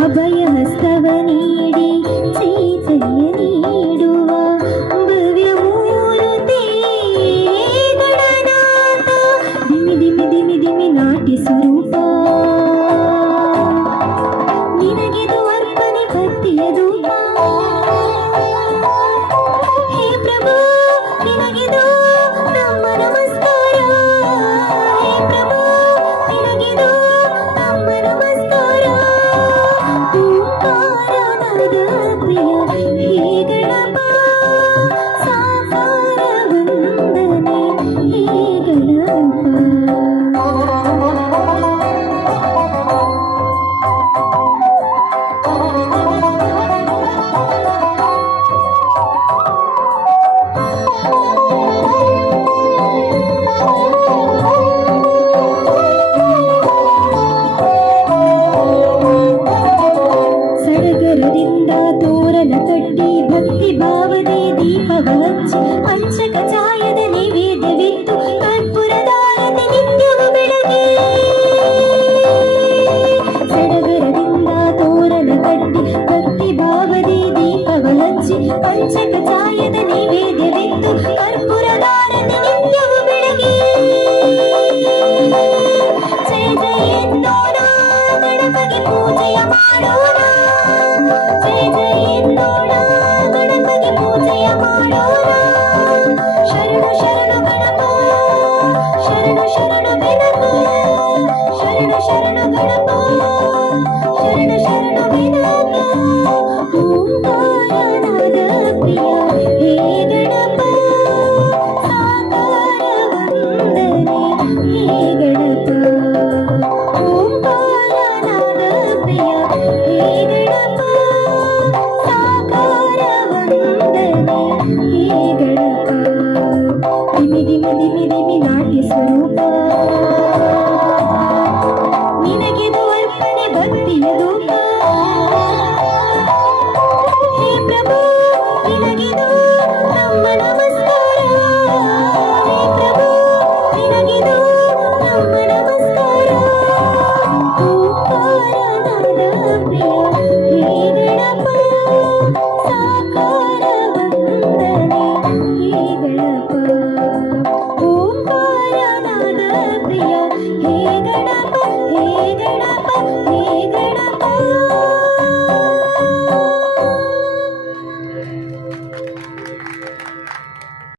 ಅಭಯ ಹಸ್ತವ ನೀಡಿ ಚೈತನ್ಯ ನೀಡುವ ಭವ್ಯ ಮೂರುತಿ ಗಣನಾಥ ದಿಮಿ ದಿಮಿ ದಿಮಿ ದಿಮಿ ನಾಟ್ಯ ಸ್ವರೂಪ ನಿನಗಿದು ಅರ್ಪಣೆ ಭಕ್ತಿಯ ಧೂಪ ಹೇ ಪ್ರಭು ನಿನಗಿದು ನಮ್ಮ ನಮಸ್ಕಾರ ಹೇ ಪ್ರಭು ನಿನಗಿದು ನಮ್ಮ ನಮಸ್ಕಾರ ಓಂಕಾರನಾದ ಪ್ರಿಯ ಹೇ ಗಣಪ ಸಾಕಾರ ವಂದನೆ ಹೇ ಗಣಪ ಸಡಗರದಿಂದ ತೋರಣ ಕಟ್ಟಿ ಭಕ್ತಿ ಭಾವನೆ ದೀಪವ ಹಚ್ಚಿ ಪಂಚಕ ಚಾಯದ ನೈವೇದ್ಯವಿತ್ತು ಕರ್ಪೂರದಾರತಿ ನಿತ್ಯವೂ ಬೆಳಗ್ಗೆ ಸಡಗರದಿಂದ ತೋರಣ ಕಟ್ಟಿ ಭಕ್ತಿ ಭಾವನೆ ದೀಪವ ಹಚ್ಚಿ ಪಂಚಕ ಚಾಯದ ನೈವೇದ್ಯವಿತ್ತು ಕರ್ಪೂರದಾರತಿ ನಿತ್ಯವೂ ಬೆಳಗ್ಗೆ ಜಯ ಜಯ ಎನ್ನೋಣ ಗಣಪಗೆ ಪೂಜೆಯ ಮಾಡೋಣ ಜಯ ಜಯ ಎನ್ನೋಣ ಗಣಪಗೆ ಪೂಜೆಯ ಮಾಡೋಣ ಶರಣು ಶರಣು ಗಣಪ ಶರಣು ಶರಣು ಗಣಪ ಶರಣು ಶರಣು ಗಣಪ ಶರಣು ಶರಣು ಗಣಪ ಓಂಕಾರನಾದ ಪ್ರಿಯ ಹೇ ಗಣಪ ಸಾಕಾರ ವಂದನೆ ಹೇ ಗಣಪ ಓಂಕಾರನಾದ ಪ್ರಿಯ ಹೇ ಗಣಪ ಸಾಕಾರ ವಂದನೆ ಹೇ ಗಣಪ ದಿಮಿ ದಿಮಿ ದಿಮಿ ದಿಮಿ ನಾಟ್ಯ ಸ್ವರೂಪ ನಿನಗಿದು ಅರ್ಪಣೆ ಭಕ್ತಿಯ ಧೂಪ ಹೇ ಪ್ರಭು ನಿನಗಿದು ನಮ್ಮ ನಮಸ್ಕಾರ ಹೇ ಪ್ರಭು ನಿನಗಿದು ನಮ್ಮ ನಮಸ್ಕಾರ ಓಂಕಾರನಾದ ಪ್ರಿಯ ಹೇ